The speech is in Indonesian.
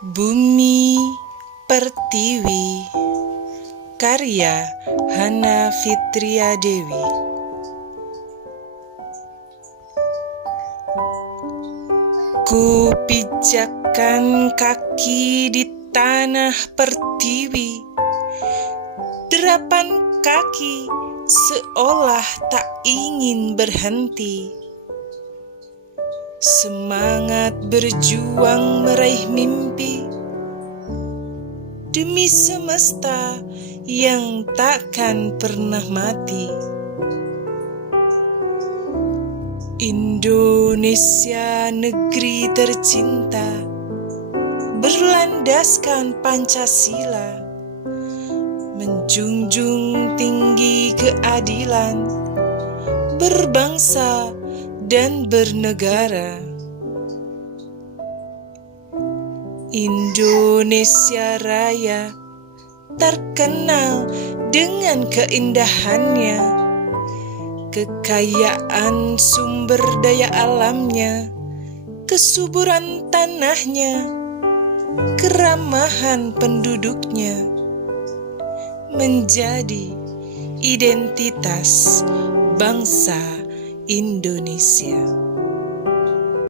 Bumi Pertiwi, karya Hana Fitria Dewi. Ku pijakkan kaki di tanah pertiwi, derapan kaki seolah tak ingin berhenti. Semangat berjuang meraih mimpi demi semesta yang takkan pernah mati. Indonesia negeri tercinta, berlandaskan Pancasila, menjunjung tinggi keadilan, berbangsa dan bernegara. Indonesia Raya terkenal dengan keindahannya, kekayaan sumber daya alamnya, kesuburan tanahnya, keramahan penduduknya, menjadi identitas bangsa Indonesia.